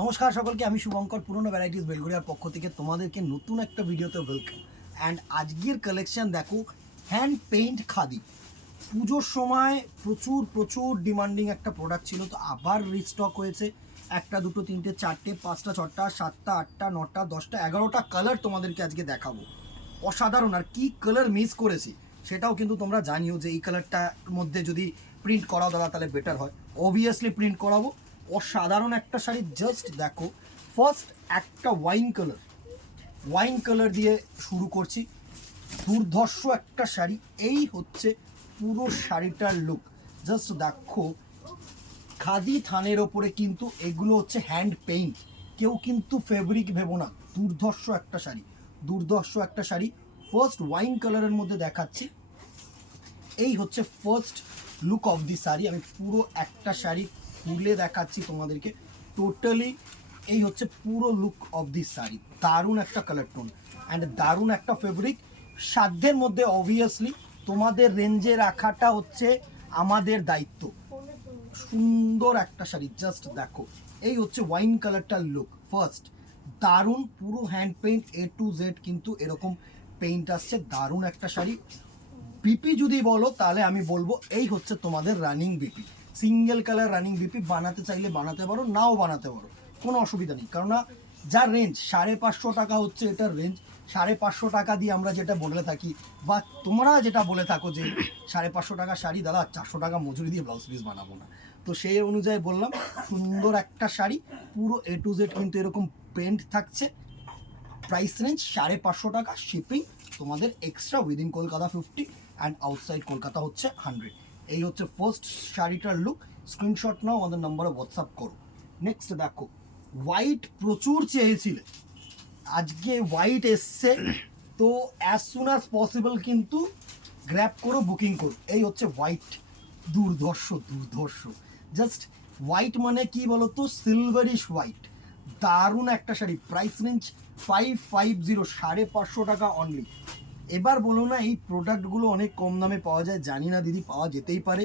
নমস্কার সকলকে, আমি শুভঙ্কর পুরনো ভ্যারাইটিস বেলঘড়িয়ার পক্ষ থেকে তোমাদেরকে নতুন একটা ভিডিওতে ওয়েলকাম। অ্যান্ড আজকের কালেকশন দেখো, হ্যান্ড পেইন্ট খাদি। পুজোর সময় প্রচুর প্রচুর ডিমান্ডিং একটা প্রোডাক্ট ছিল, তো আবার রিস্টক হয়েছে। একটা দুটো তিনটে চারটে পাঁচটা ছটা সাতটা আটটা নটা 10টা 11টা কালার তোমাদেরকে আজকে দেখাবো। অসাধারণ, আর কি কালার মিস করেছি সেটাও কিন্তু তোমরা জানিও যে এই কালারটার মধ্যে যদি প্রিন্ট করাও দাদা তাহলে বেটার হয়। অবভিয়াসলি প্রিন্ট করাবো। অসাধারণ একটা শাড়ি, জাস্ট দেখো। ফার্স্ট একটা ওয়াইন কালার দিয়ে শুরু করছি। দুর্ধর্ষ একটা শাড়ি, এই হচ্ছে পুরো শাড়িটার লুক। জাস্ট দেখো, খাদি থানের ওপরে কিন্তু এগুলো হচ্ছে হ্যান্ড পেইন্ট, কেউ কিন্তু ফেব্রিক ভেবো না। দুর্ধর্ষ একটা শাড়ি। ফার্স্ট ওয়াইন কালারের মধ্যে দেখাচ্ছি, এই হচ্ছে first look of the sari. আমি পুরো একটা শাড়ি খুলে দেখাচ্ছি তোমাদেরকে টোটালি। এই হচ্ছে পুরো লুক অফ দি শাড়ি। দারুণ একটা কালার টোন অ্যান্ড দারুণ একটা ফেব্রিক। সাধ্যের মধ্যে অবভিয়াসলি তোমাদের রেঞ্জে রাখাটা হচ্ছে আমাদের দায়িত্ব। সুন্দর একটা শাড়ি, জাস্ট দেখো। এই হচ্ছে ওয়াইন কালারটার লুক ফার্স্ট। দারুণ, পুরো hand paint A to Z কিন্তু এরকম পেইন্ট আসছে। দারুণ একটা শাড়ি। বিপি যদি বলো তাহলে আমি বলবো এই হচ্ছে তোমাদের running BP. Single colour running BP, বানাতে চাইলে বানাতে পারো, নাও বানাতে পারো, কোনো অসুবিধা নেই। কেননা যা রেঞ্জ 550 টাকা হচ্ছে এটার রেঞ্জ। 550 টাকা দিয়ে আমরা যেটা বলে থাকি বা তোমরা যেটা বলে থাকো যে 550 টাকা শাড়ি দাদা 400 টাকা মজুরি দিয়ে ব্লাউজ পিস বানাবো না, তো সেই অনুযায়ী বললাম সুন্দর একটা শাড়ি। পুরো A to Z কিন্তু এরকম প্রিন্ট থাকছে। প্রাইস রেঞ্জ 550 টাকা, শিপিং তোমাদের extra within Kolkata 50 and outside Kolkata হচ্ছে 100। এই হচ্ছে ফার্স্ট শাড়িটার লুক। স্ক্রিনশট নাও, আমাদের নম্বরে হোয়াটসঅ্যাপ করো। নেক্সট দেখো, হোয়াইট প্রচুর চেয়েছিলে, আজকে হোয়াইট এসছে, তো অ্যাজ সুন অ্যাজ পসিবল কিন্তু গ্র্যাব করো, বুকিং করো। এই হচ্ছে হোয়াইট। দুর্ধর্ষ জাস্ট। হোয়াইট মানে কি বলতো, সিলভারিশ হোয়াইট। দারুণ একটা শাড়ি। প্রাইস রেঞ্জ 550, 550 টাকা অনলি। এবার বলো না এই প্রোডাক্টগুলো অনেক কম দামে পাওয়া যায়, জানি না দিদি, পাওয়া যেতেই পারে।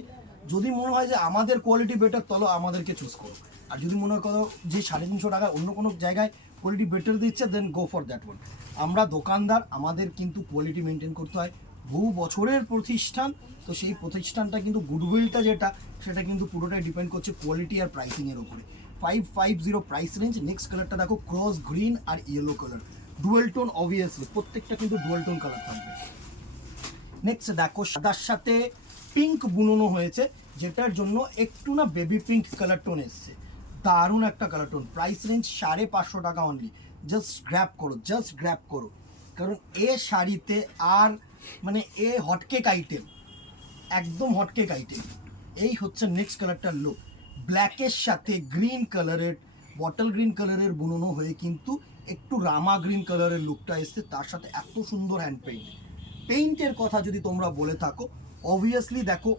যদি মনে হয় যে আমাদের কোয়ালিটি বেটার, তাহলে আমাদেরকে চুজ করো। আর যদি মনে হয় করো যে 350 টাকায় অন্য কোনো জায়গায় কোয়ালিটি বেটার দিচ্ছে, দেন গো ফর দ্যাট ওয়ান। আমরা দোকানদার, আমাদের কিন্তু কোয়ালিটি মেনটেন করতে হয়। বহু বছরের প্রতিষ্ঠান, তো সেই প্রতিষ্ঠানটা কিন্তু গুডউইলটা যেটা, সেটা কিন্তু পুরোটাই ডিপেন্ড করছে কোয়ালিটি আর প্রাইসিংয়ের ওপরে। 550 প্রাইস রেঞ্জ। নেক্সট কালারটা দেখো, ক্রস গ্রিন আর yellow colour, dual tone. Obviously প্রত্যেকটা কিন্তু ডুয়েল টোন কালার থাকবে। নেক্সট দেখো, সাদার সাথে পিঙ্ক বুনোনো হয়েছে, যেটার জন্য একটু না বেবি পিঙ্ক কালার টোন এসছে। দারুণ একটা কালার টোন। প্রাইস রেঞ্জ 550 টাকা অনলি। জাস্ট গ্র্যাব করো, কারণ এ শাড়িতে আর মানে এ হটকেক আইটেম, একদম হটকেক আইটেম। এই হচ্ছে নেক্সট কালারটার লুক। ব্ল্যাকের সাথে গ্রিন কালারের, বটল গ্রিন কালারের বুনোনো হয়ে কিন্তু একটু রামা গ্রিন কালারের লুকটা এসছে, তার সাথে এত সুন্দর হ্যান্ড পেইন্টের কথা যদি তোমরা বলে থাকো, অবভিয়াসলি দেখো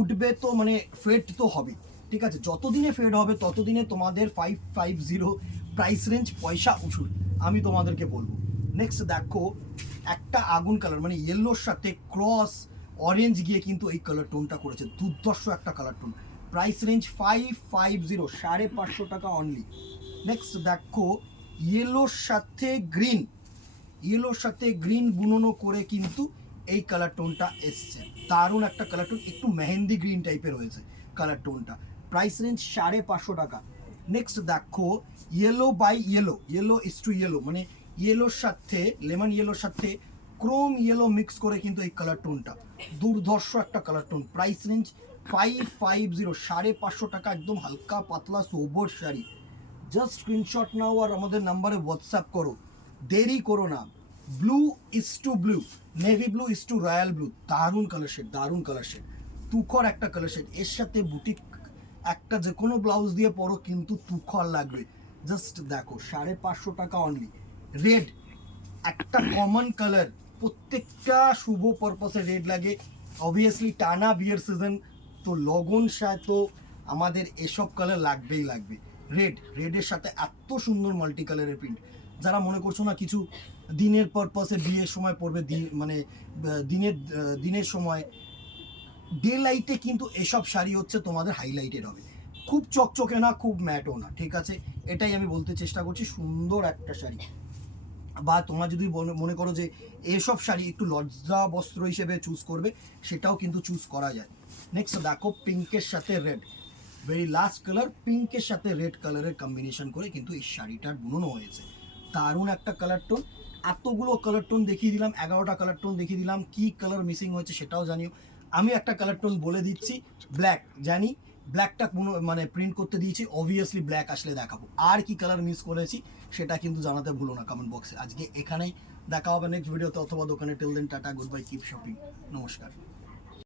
উঠবে তো, মানে ফেড তো হবে, ঠিক আছে। যতদিনে ফেড হবে ততদিনে তোমাদের 550 প্রাইস রেঞ্জ, পয়সা উসুল, আমি তোমাদেরকে বলবো। নেক্সট দেখো, একটা আগুন কালার, মানে ইয়েলোর সাথে ক্রস অরেঞ্জ গিয়ে কিন্তু এই কালার টোনটা করেছে। দুর্ধর্ষ একটা কালার টোন। প্রাইস রেঞ্জ 550, 550 টাকা অনলি। নেক্সট দেখো, ইয়েলোর সাথে গ্রিন বুনোনো করে কিন্তু এই কালার টোনটা এসছে। দারুণ একটা কালার টোন, একটু মেহেন্দি গ্রিন টাইপের হয়েছে কালার টোনটা। প্রাইস রেঞ্জ 550 টাকা। নেক্সট দেখো, ইয়েলো ইস টু ইয়েলো, মানে ইয়েলোর সাথে লেমন ইয়েলোর সাথে ক্রোম ইয়েলো মিক্স করে কিন্তু এই কালার টোনটা। দুর্ধর্ষ একটা কালার টোন। প্রাইস রেঞ্জ 550, 550 টাকা। একদম হালকা পাতলা সোবর শাড়ি। জাস্ট স্ক্রিনশট নাও আর আমাদের নাম্বারে হোয়াটসঅ্যাপ করো, দেরি করো না। Blue is to blue, navy blue is to royal blue. দারুণ কালার শেড। তুখর একটা কালার শেড। এর সাথে বুটিক একটা যে কোনো ব্লাউজ দিয়ে পরো কিন্তু তুখর লাগবে। জাস্ট দেখো, 550 টাকা অনলি। রেড একটা কমন কালার, প্রত্যেকটা শুভ পারপাসে রেড লাগে। অবভিয়াসলি টানা বিয়ের সিজন, তো লগন সায় তো আমাদের এসব কালার লাগবে। রেডের সাথে এত সুন্দর মাল্টি কালারের প্রিন্ট। যারা মনে করছো না কিছু দিনের পারপাসে বিয়ের সময় পড়বে, মানে দিনের সময় ডে লাইটে কিন্তু এসব শাড়ি হচ্ছে তোমাদের হাইলাইটেড হবে। খুব চকচকে না, খুব ম্যাটও না, ঠিক আছে, এটাই আমি বলতে চেষ্টা করছি। সুন্দর একটা শাড়ি, বা তোমরা যদি মনে করো যে এসব শাড়ি একটু লজ্জা বস্ত্র হিসেবে চুজ করবে, সেটাও কিন্তু চুজ করা যায়। নেক্সট দেখো পিঙ্কের সাথে রেড, ভেরি লাস্ট কালার, পিঙ্কের সাথে রেড কালারের কম্বিনেশন করে কিন্তু এই শাড়িটার বুননো হয়েছে। দারুণ একটা কালার টোন। এতগুলো কালার টোন দেখিয়ে দিলাম, 11টা কালার টোন দেখিয়ে দিলাম, কি কালার মিসিং হয়েছে সেটাও জানিও। আমি একটা কালার টোন বলে দিচ্ছি, ব্ল্যাক, জানি ব্ল্যাকটা কোনো মানে প্রিন্ট করতে দিয়েছি, অবভিয়াসলি ব্ল্যাক আসলে দেখাবো। আর কি কালার মিস করেছি সেটা কিন্তু জানাতে ভুলো না কমেন্ট বক্সে। আজকে এখানেই দেখা হবে নেক্সট ভিডিওতে অথবা দোকানে। Till then tata, good bye, keep shopping, নমস্কার।